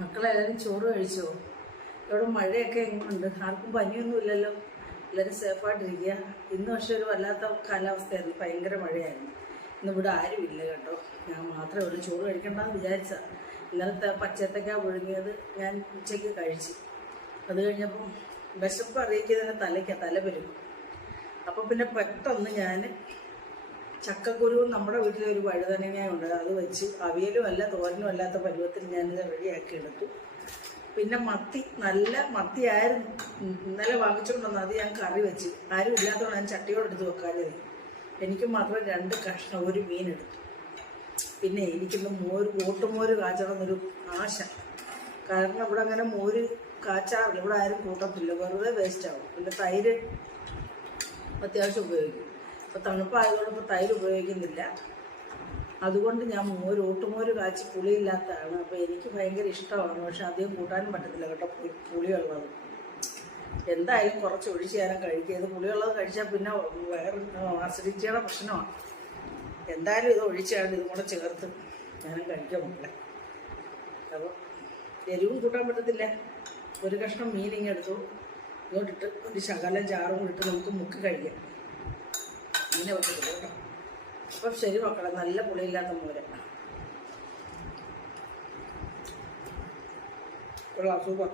മക്കളെല്ലാവരും ചോറ് കഴിച്ചോ? ഇവിടെ മഴയൊക്കെ എങ്ങനെയുണ്ട്? ആർക്കും പനിയൊന്നും ഇല്ലല്ലോ? എല്ലാവരും സേഫായിട്ടിരിക്കുക. ഇന്ന് പക്ഷേ ഒരു വല്ലാത്ത കാലാവസ്ഥയായിരുന്നു, ഭയങ്കര മഴയായിരുന്നു. ഇന്നിവിടെ ആരുമില്ല കേട്ടോ, ഞാൻ മാത്രമേ ഉള്ളൂ. ചോറ് കഴിക്കണ്ടെന്ന് വിചാരിച്ചതാണ്. ഇന്നലത്തെ പച്ചത്തക്ക പുഴുങ്ങിയത് ഞാൻ ഉച്ചയ്ക്ക് കഴിച്ചു. അത് കഴിഞ്ഞപ്പം വിശപ്പ് അറിയിക്കുന്നതിന് തല പെരുക്കും. അപ്പോൾ പിന്നെ പെട്ടെന്ന് ഞാൻ ചക്കക്കുരുവും നമ്മുടെ വീട്ടിലൊരു വഴുതനങ്ങയുണ്ട്, അത് വെച്ച് അവിയലും അല്ല തോരനും അല്ലാത്ത പരുവത്തിൽ ഞാനിത് റെഡിയാക്കി എടുത്തു. പിന്നെ മത്തി, നല്ല മത്തിയായിരുന്നു, ഇന്നലെ വാങ്ങിച്ചുകൊണ്ടുവന്ന് അത് ഞാൻ കറി വെച്ച്. ആരും ഇല്ലാത്തതുകൊണ്ട് ഞാൻ ചട്ടിയോടെടുത്ത് വെക്കാതെ എനിക്ക് മാത്രം 2 കഷ്ണം ഒരു മീനെടുത്തു. പിന്നെ എനിക്കിന്ന് ഓട്ടുമോര് കാച്ചണം എന്നൊരു ആശ. കാരണം ഇവിടെ അങ്ങനെ മോര് കാച്ചാറില്ല, ഇവിടെ ആരും കൂട്ടത്തില്ല, വെറുതെ വേസ്റ്റ് ആവും. പിന്നെ തൈര് അത്യാവശ്യം ഉപയോഗിക്കും. ഇപ്പോൾ തണുപ്പായതുകൊണ്ട് ഇപ്പോൾ തൈര് ഉപയോഗിക്കുന്നില്ല. അതുകൊണ്ട് ഞാൻ ഓട്ടുമോര് കാച്ചി പുളിയില്ലാത്തതാണ്. അപ്പോൾ എനിക്ക് ഭയങ്കര ഇഷ്ടമാണ്, പക്ഷെ അധികം കൂട്ടാനും പറ്റത്തില്ല കേട്ടോ, പുളിയുള്ളത്. എന്തായാലും കുറച്ച് ഒഴിച്ച് ഞാനും കഴിക്കുക. ഇത് പുളിയുള്ളത് കഴിച്ചാൽ പിന്നെ വേറെ അസിഡിറ്റിയുടെ പ്രശ്നമാണ്. എന്തായാലും ഇത് ഒഴിച്ചാണ് ഇതും കൂടെ ചേർത്ത് ഞാനും കഴിക്കാൻ പറ്റില്ല. അപ്പോൾ എരിവും കൂട്ടാൻ പറ്റത്തില്ല. ഒരു കഷ്ണം മീനിങ്ങെടുത്തു, ഇങ്ങോട്ടിട്ട് ഒരു ശകലം ചാറും ഇട്ട് നമുക്ക് മുക്കി കഴിക്കാം. ഇങ്ങനെ പറ്റത്തില്ല കേട്ടോ. അപ്പം ശരി മക്കളെ, നല്ല പുളിയില്ലാത്ത മോര കൊള്ളാം, സൂപ്പർ.